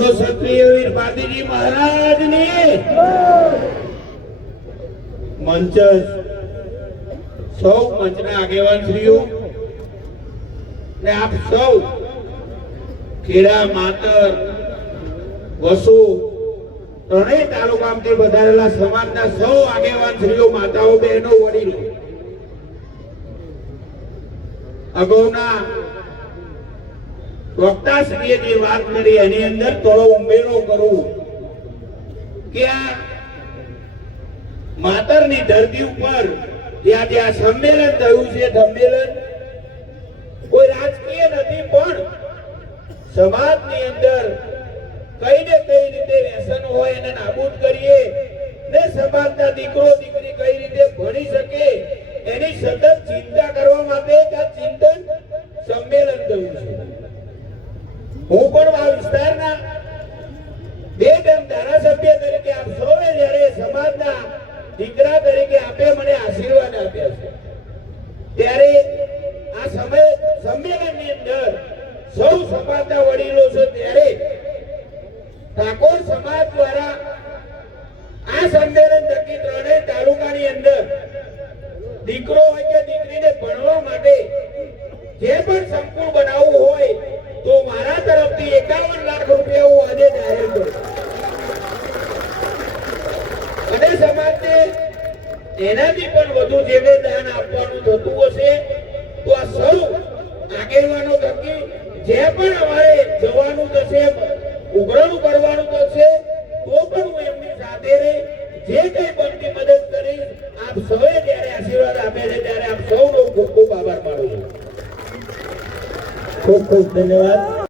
બોલો ક્ષત્રિય વીર બાદીજી મહારાજની મંચ સૌ મંચના આગેવાન શ્રીઓ ને આપ સૌ ખેડા માતર વસુ ત્રણેય તાલુકામાંથી વધારેલા સમાજના સૌ આગેવાન શ્રીઓ માતાઓ બહેનો વડીલો અગાઉના વક્તાશ્રીએ જે વાત કરી એની અંદર થોડો ઉમેરો કરું કે આ માતરની ધરતી ઉપર જ્યાં જ્યાં સંમેલન થયું છે સંમેલન કોઈ રાજકીય નથી પણ સમાજની અંદર કઈ ને કઈ રીતે વ્યસન હોય એને નાબૂદ કરીએ ને સમાજના દીકરો દીકરી કઈ રીતે ભણી શકે એની સતત ચિંતા કરવા માટે આ ચિંતન સંમેલન થયું છે હું પણ આ વિસ્તારના બે ટાઈમ ધારાસભ્ય તરીકે આપ સૌએ જ્યારે સમાજના દીકરા તરીકે આપે મને આશીર્વાદ આપ્યા છે ત્યારે આ સમય સંમેલનની અંદર સૌ સમાજના વડીલો છે ત્યારે ઠાકોર સમાજ દ્વારા આ સંમેલન થકી ત્રણેય તાલુકાની અંદર દીકરો હોય કે દીકરીને ભણવા માટે જે પણ સંકુલ બનાવવું હોય તો મારા તરફથી 51 લાખ રૂપિયા હું આજે જાહેર કરું અને સમાજને એનાથી પણ વધુ જે દાન આપવાનું થતું હશે તો આ સૌ આગેવાનો થકી જે પણ અમારે જવાનું થશે ઉઘરાણું કરવાનું થશે તો પણ હું એમની સાથે રહી જે કઈ બનતી મદદ કરી આપ સૌએ જ્યારે આશીર્વાદ આપે છે ત્યારે આપ સૌનો ખૂબ ખૂબ આભાર માનું છું. ખૂબ ખૂબ ધન્યવાદ.